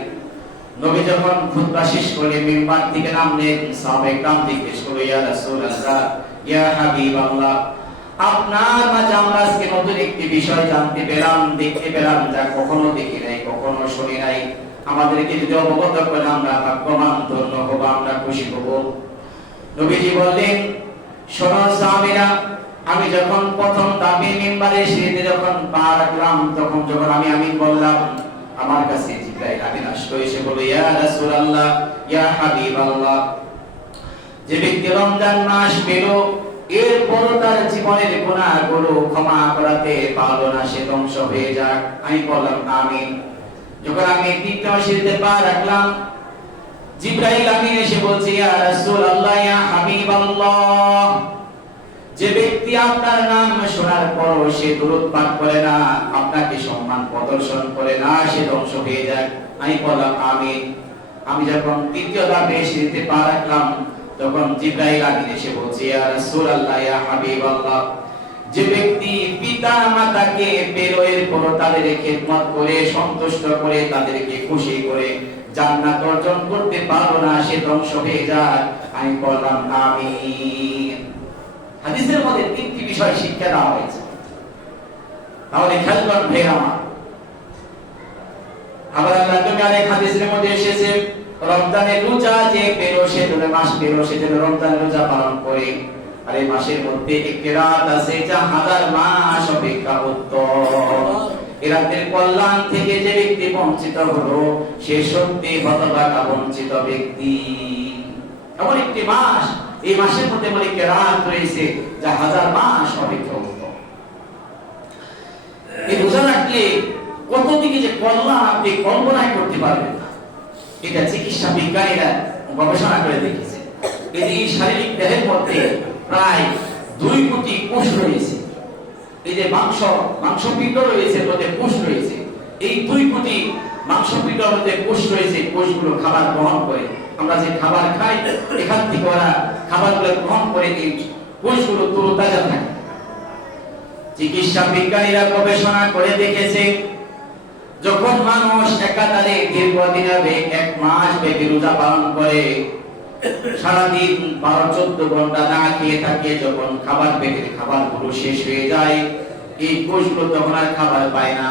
নবী যখন খুতবা শেষ করে মিম্বার থেকে নামলেন, সাহাবায়ে কেরাম জিজ্ঞেস করল, ইয়া রাসূলুল্লাহ, ইয়া হাবিবাল্লাহ, আপনার মাঝে আমরা আজকে নতুন একটি বিষয় জানতে পেলাম, দেখতে পেলাম, যা কখনো দেখি নাই, কখনো শুনি নাই। আমাদেরকে যদি অবগত করেন, আমরা ভাগ্যবান, ধন্য হব, আমরা খুশি হব। নবীজি বললেন, শোনো সাহাবীরা, আমি যখন প্রথম ধাপে মিম্বারে সিঁড়িতে যখন পা রাখলাম, তখন যখন আমি আমিন বললাম, আমার কাছে জিবরাইল আমিন আসলো, এসে বলল, ইয়া রাসূলুল্লাহ, ইয়া হাবিবাল্লাহ, যে ব্যক্তি রমজান মাস পেল, এরপর তার জীবনের গুনাহগুলো ক্ষমা করাতে পারলো না, সে ধ্বংস হয়ে যাক। আমি বললাম আমিন। যখন আমি দ্বিতীয় সিঁড়িতে পা রাখলাম, জিবরাইল আমিন এসে বলছে, ইয়া রাসূলুল্লাহ, ইয়া হাবিবাল্লাহ, যে ব্যক্তি আপনার নাম শোনার পর সে দুরূদ পাঠ করে না, আপনাকে সম্মান প্রদর্শন করে না, সে ধ্বংস হয়ে যাক। আমি বললাম আমিন। আমি যখন তৃতীয় ধাপে সিঁড়িতে পা রাখলাম, তখন জিবরাইল আমিন এসে বলছে, ইয়া রাসূলুল্লাহ, ইয়া হাবিবাল্লাহ, যে ব্যক্তি পিতা মাতাকে পেল, এরপর তাদের খেদমত করে, সন্তুষ্ট করে, তাদেরকে খুশি করে জান্নাত অর্জন করতে পারলো না, সে ধ্বংস হয়ে যায়। আমি বললাম আমিন। হাদিসের মধ্যে তিনটি বিষয় শিক্ষা দেওয়া হয়েছে। তাহলে খেয়াল করুন ভাইরা আমার। আবার আল্লাহ তাআলা হাদিসের মধ্যে এসেছে, রমজানের রোজা যে পেল, সে ধরে মাস পেল, সে যেন রমজানের রোজা পালন করে। আর এই মাসের মধ্যে একটি রাত আছে যা হাজার মাস অপেক্ষা উত্তম। এই রাতের কল্যাণ থেকে যে ব্যক্তি বঞ্চিত হলো, সে সত্যি হতভাগা বঞ্চিত ব্যক্তি। এমন একটি মাস, এই মাসের মধ্যে এমন একটি রাত রয়েছে যা হাজার মাস অপেক্ষা উত্তম। এই রোজা রাখলে কত দিকে যে কল্যাণ আপনি কল্পনাই করতে পারবেন না। এটা চিকিৎসা বিজ্ঞানীরা গবেষণা করে দেখেছে। এই শারীরিক দেহের মধ্যে প্রায় 2 কোটি কোষ রয়েছে। এই যে মাংসপিণ্ড রয়েছে, মধ্যে কোষ রয়েছে। এই 2 কোটি মাংসপিণ্ডের মধ্যে কোষ রয়েছে। কোষগুলো খাবার গ্রহণ করে, আমরা যে খাবার খাই, এখান থেকে ওরা খাবারগুলো গ্রহণ করে, এই কোষগুলো তরতাজা থাকে। চিকিৎসা বিজ্ঞানীরা গবেষণা করে দেখেছে, যখন মানুষ একাধারে দীর্ঘদিন 1 মাস ব্যাপী রোজা পালন করে, সারাদিন 12-14 ঘন্টা না খেয়ে থাকে, যখন খাবার পেটের খাবারগুলো শেষ হয়ে যায়, এই কোষগুলো তখন আর খাবার পায় না।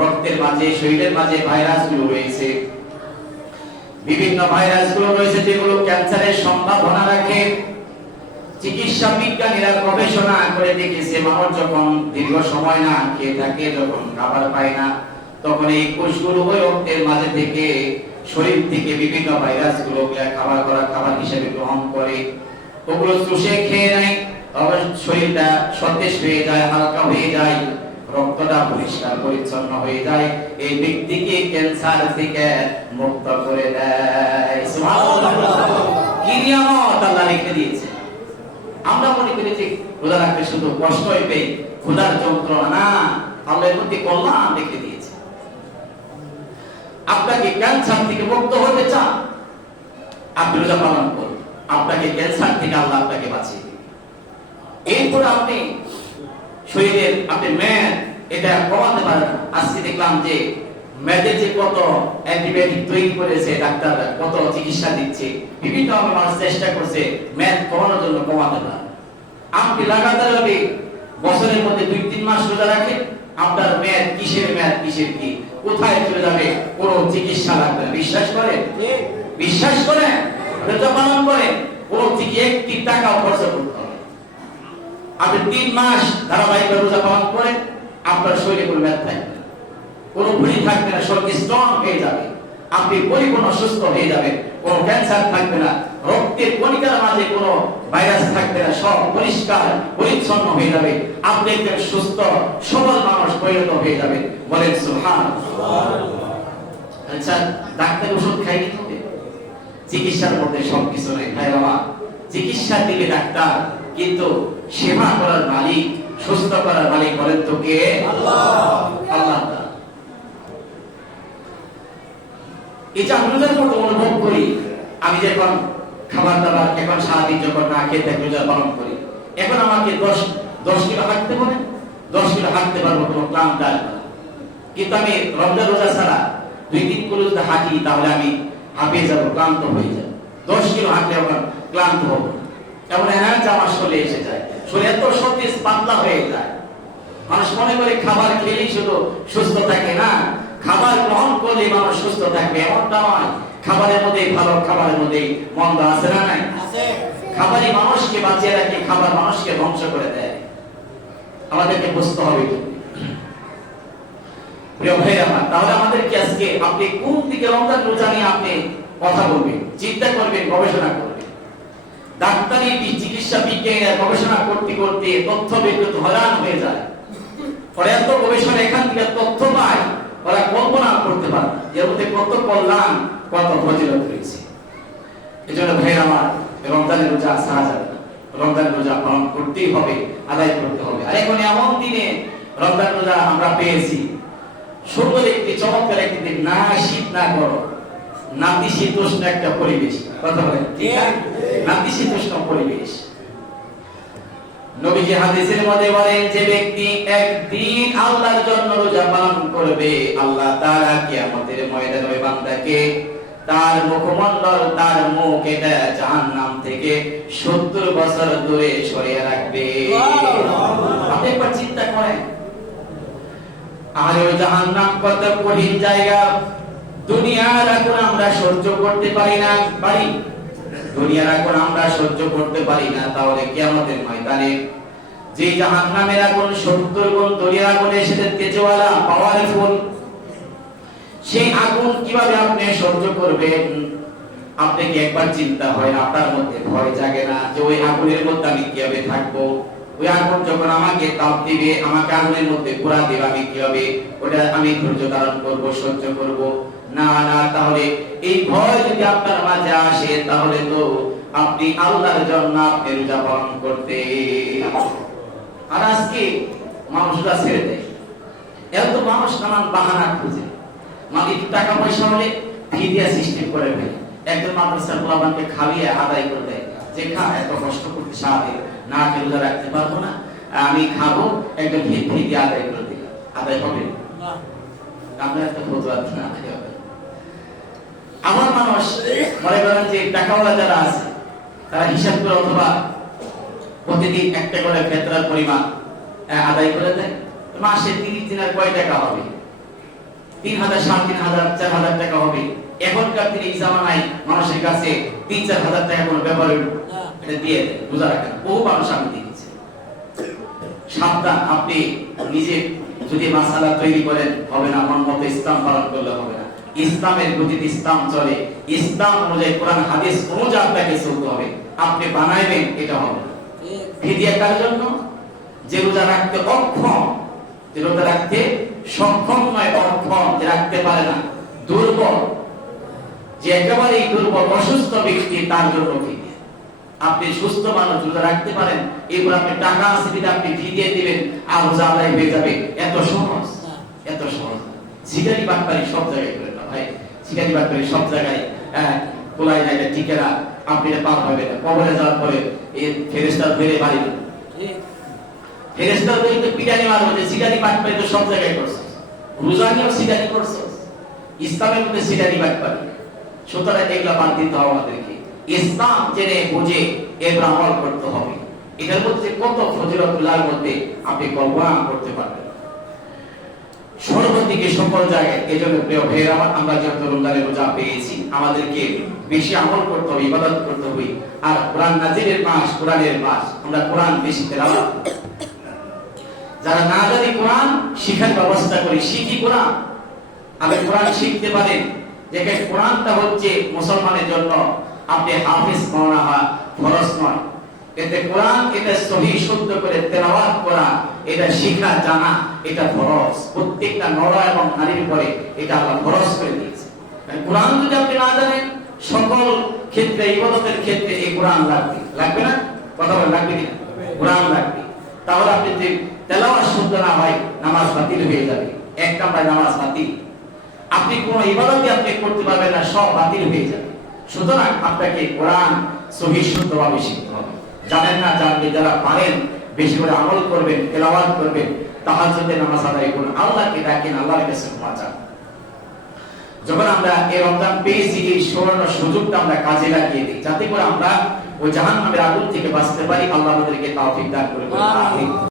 রক্তের মাঝে, শরীরের মাঝে ভাইরাসগুলো রয়েছে, বিভিন্ন ভাইরাসগুলো রয়েছে যেগুলো ক্যান্সারের সম্ভাবনা রাখে। চিকিৎসা বিজ্ঞানীরা গবেষণা করে দেখেছে, মানুষ যখন দীর্ঘ সময় না খেয়ে থাকে, যখন খাবার পায় না, তখন এই কোষগুলো ওই রক্তের মাঝে থেকে, শরীর থেকে বিভিন্ন ভাইরাসগুলো খাবার হিসেবে গ্রহণ করে, ওগুলো চুষে খেয়ে নেয়। তবে শরীরটা সতেজ হয়ে যায়, হালকা হয়ে যায়। রক্তটা পরিষ্কার পরিচ্ছন্ন হয়ে যায়, এই ব্যক্তিকে ক্যান্সার থেকে মুক্ত করে দেয়। সুবহানাল্লাহ। কি নিয়ামত আল্লাহ রেখে দিয়েছে। আমরা মনে করি যে রোজা রাখতে শুধু কষ্টই পেয়ে, ক্ষুধার যন্ত্রণা না, আল্লাহর প্রতি কল্যাণ রেখে দিয়েছে। আপনাকে ক্যান্সার থেকে মুক্ত হতে চান, আপনি রোজা পালন করুন, আপনাকে ক্যান্সার থেকে আল্লাহ আপনাকে বাঁচিয়ে দিবে। এরপর আপনি শরীরের আপনি মেদ এটা কমাতে পারেন। আজকে দেখলাম যে মেদে যে কত অ্যান্টিবায়োটিক তৈরি করেছে ডাক্তাররা, কত চিকিৎসা দিচ্ছে, বিভিন্ন মানুষ চেষ্টা করছে মেদ কমানোর জন্য, কমাতে পারে। আপনি লাগাতার ভাবে বছরের মধ্যে 2-3 মাস রোজা রাখেন, আপনার মেদ কিসের মেদ কিসের কি কোথায় চলে যাবে, কোনো চিকিৎসা লাগবে না। বিশ্বাস করেন? বিশ্বাস করেন? রোজা পালন করেন, কোনো একটি টাকাও খরচ করতে হবে। আপনি 3 মাস ধারাবাহিক রোজা পালন করেন, আপনার শরীরে কোনো মেদ থাকবে না, কোনো ভুঁড়ি থাকবে না, শরীর স্ট্রং হয়ে যাবে, আপনি পরিপূর্ণ সুস্থ হয়ে যাবেন, কোনো ক্যান্সার থাকবে না, রক্তের কণিকার মাঝে কোনো ভাইরাস থাকবে না, সব পরিষ্কার পরিচ্ছন্ন হয়ে যাবে, আপনি একজন সুস্থ সবল মানুষ পরিণত হয়ে যাবে। বলেন সুবহানাল্লাহ। আচ্ছা, ডাক্তার ওষুধ খাইতে হবে, চিকিৎসার মধ্যে সবকিছু নেই ভাই বাবা। চিকিৎসা দিবে ডাক্তার, কিন্তু সেবা করার মালিক, সুস্থ করার মালিক বলেন তো কে? আল্লাহ। আল্লাহ। এটা রোজার মতো অনুভব করি। আমি যখন খাবার দাবার এখন সারাদিন যখন না খেয়ে থাকি, রোজা পালন করি, এখন আমাকে 10 কিলো হাঁটতে বলে, 10 কিলো হাঁটতে পারবো, কোনো ক্লান্ত আসবে না। কিন্তু আমি রমজান রোজা ছাড়া 2-3 কিলো যদি হাঁটি, তাহলে আমি হাঁপিয়ে যাবো, ক্লান্ত হয়ে যাবো। 10 কিলো হাঁটলে এখন ক্লান্ত হবো, এমন এনার্জি আমার শরীরে এসে যায়, শরীর এত সতেজ পাতলা হয়ে যায়। মানুষ মনে করে খাবার খেলেই শুধু সুস্থ থাকে, না, খাবার গ্রহণ করলে মানুষ সুস্থ থাকবে এমনটা নয়। খাবারের মধ্যে ভালো, খাবারের মধ্যে মন্দ আছে না নাই? খাবারই মানুষকে বাঁচিয়ে রাখে, খাবার মানুষকে ধ্বংস করে দেয়। আমাদেরকে বুঝতে হবে। প্রিয় ভাই আমার, তাহলে আমাদেরকে আজকে আপনি কোন দিকে রমজান রোজা নিয়ে আপনি কথা বলবেন, চিন্তা করবেন, গবেষণা করবেন। ডাক্তারি চিকিৎসা বিজ্ঞানীরা গবেষণা করতে করতে তথ্য বিকৃত হয়রান হয়ে যায়। ওরা এত গবেষণা এখান থেকে তথ্য পায়, ওরা কল্পনা করতে পারে এর মধ্যে কত কল্যাণ, কত ফজিলত রয়েছে। এজন্য ভাই আমার, রমজানের রোজা ছাড়া যাবে না, রমজানের রোজা পালন করতেই হবে, আদায় করতে হবে। আর এখন এমন দিনে রমজান রোজা আমরা পেয়েছি, সুন্দর একটি চমৎকার একটি দিন, না শীত না গরম, নাতিশীতোষ্ণ একটা পরিবেশ। কথা বলেন ঠিক আছে? নাতিশীতোষ্ণ পরিবেশ। নবীজি হাদিসের মধ্যে বলেন, যে ব্যক্তি একদিন আল্লাহর জন্য রোজা পালন করবে, আল্লাহ তাআলা কিয়ামতের ময়দানে ওই বান্দাকে তার মুখমণ্ডল, তার মুখ এটা জাহান্নাম থেকে 70 বছর দূরে সরিয়ে রাখবে। আপনি একবার চিন্তা করেন, আর ওই জাহান্নাম কত কঠিন জায়গা। দুনিয়ার আগুন আমরা সহ্য করতে পারি না, পারি? দুনিয়ার আগুন আমরা সহ্য করতে পারি না, তাহলে কিয়ামতের ময়দানে যে জাহান্নামের আগুন 70 গুণ দুনিয়ার আগুনের সাথে তেজওয়ালা, পাওয়ারফুল, সেই আগুন কিভাবে আপনি সহ্য করবেন? আপনি কি একবার চিন্তা হয়, আপনার মধ্যে ভয় জাগে না যে ওই আগুনের মধ্যে আমি কিভাবে থাকবো? ওই আগুন যখন আমাকে তাপ দিবে, আমাকে আগুনের মধ্যে পোড়া দিবে, আমি কিভাবে ওটা আমি ধৈর্য ধারণ করব, সহ্য করব? না না, তাহলে এই ভয় যদি আপনার মাঝে আসে, তাহলে তো আপনি আল্লাহর জন্য আপনি রোজা পালন করতে। আর আজকে মানুষরা ছেড়ে দেয়, এত মানুষ নানান বাহানা খুঁজে, মানে টাকা পয়সা হলে ফি দিয়ে সিস্টেম করে ফেলে। একজন মাদ্রাসার পোলাপানকে খাইয়ে আদায় করে দেয়, যে খা, এত কষ্ট করতে সারাদিন না খেয়ে রোজা রাখতে পারবো না, আমি খাবো, একজন ফি দিয়ে আদায় করে দিল। আদায় হবে না, আমরা একটা ফতোয়া না আদায় হবে। আমার মানুষ মনে করেন যে টাকাওয়ালা যারা আছে, তারা হিসাব করে অথবা প্রতিদিন একটা করে ফেতরার পরিমাণ আদায় করে দেয়। মাসে 30 দিনের কয় টাকা হবে? 3000, 3500, 4000 টাকা হবে। এখনকার দিনে এই জামানায় মানুষের কাছে 3-4 হাজার টাকা কোনো ব্যাপার এটা দিয়ে দেয়, রোজা রাখেন। বহু মানুষ আমি দেখেছি। সাবধান, আপনি নিজে যদি মাসালা তৈরি করেন হবে না, মন মতো ইসলাম পালন করলে হবে না। ইসলামের গতিতে ইসলাম চলে, ইসলাম অনুযায়ী কোরআন হাদিস অনুযায়ী আপনাকে চলতে হবে। আপনি বানাইবেন, এটা হবে না। ফিদিয়া কার জন্য? যে রোজা রাখতে অক্ষম, রোজা রাখতে সক্ষম নয়, অক্ষম, যে রাখতে পারে না, দুর্বল, যে একেবারেই দুর্বল অসুস্থ ব্যক্তি, তার জন্য ফিদিয়া। আপনি সুস্থ মানুষ রোজা রাখতে পারেন, এরপর আপনি টাকা আছে দিলে আপনি ফিদিয়া দিবেন আর রোজা আদায় হয়ে যাবে, এত সহজ, এত সহজ। সিগারি বাটপারি সব জায়গায় করে না ভাই, সিগারি বাটপারি সব জায়গায় কোলাই না, এটা টিকেরা, আপনি এটা পার হবে না। কবরে যাওয়ার পরে এই ফেরেশতা ধরে বাড়ি না, ফেরেশতা ধরে তো পিটানি মারবে যে সিগারি বাটপারি তো সব জায়গায় করছে, রোজা নিয়েও সিগারি করছে, ইসলামের মধ্যে সিগারি বাটপারি। সুতরাং এগুলা বাদ দিতে হবে আমাদেরকে, ইসলাম জেনে বুঝে এর আমল করতে হবে। এটার মধ্যে কত ফজিলতুল্লাহর মধ্যে আপনি কল্পনা করতে পারবেন, সর্বদিকে সকল জায়গায়। এজন্য প্রিয় ভাইয়েরা আমার, আমরা যত রমজানের রোজা পেয়েছি, আমাদেরকে বেশি আমল করতে হবে, ইবাদত করতে হবে। আর কোরআন নাজিলের মাস, কোরআনের মাস, আমরা কোরআন বেশি তেলাওয়াত, যারা না জানি কোরআন শিখার ব্যবস্থা করি, শিখি কোরআন। আপনি কোরআন শিখতে পারেন, যেখানে কোরআনটা হচ্ছে মুসলমানের জন্য আপনি হাফেজ হওয়া ফরজ নয়, এতে কোরআন এটা সহি শুদ্ধ করে তেলাওয়াত করা, এটা শিখা জানা, এটা ফরজ। প্রত্যেকটা নর এবং নারীর উপরে এটা আল্লাহ ফরজ করে দিয়েছে। কোরআন যদি আপনি না জানেন, সকল ক্ষেত্রে, ইবাদতের ক্ষেত্রে এই কোরআন লাগবে, লাগবে না? কথা বলে লাগবে কিনা? কোরআন লাগবে। তাহলে আপনি যদি তেলাওয়াত শুদ্ধ না হয়, নামাজ বাতিল হয়ে যাবে। এক নাম্বার নামাজ বাতিল, আপনি কোন ইবাদতই আপনি করতে পারবেন না, সব বাতিল হয়ে যাবে। সুতরাং আপনাকে কোরআন সহি শুদ্ধভাবে শিখতে হবে। জানেন না, জানলে যারা পারেন বেশি করে আমল করবেন, তেলাওয়াত করবেন, তাহাজ্জুদের নামাজ আদায় করুন, আল্লাহকে ডাকেন, আল্লাহর কাছে ক্ষমা চান। যখন আমরা এই রমজান পেয়েছি, এই সুবর্ণ সুযোগটা আমরা কাজে লাগিয়ে দিই, যাতে করে আমরা ওই জাহান্নামের আগুন থেকে বাঁচতে পারি। আল্লাহ আমাদেরকে তৌফিক দান করুন। আমিন।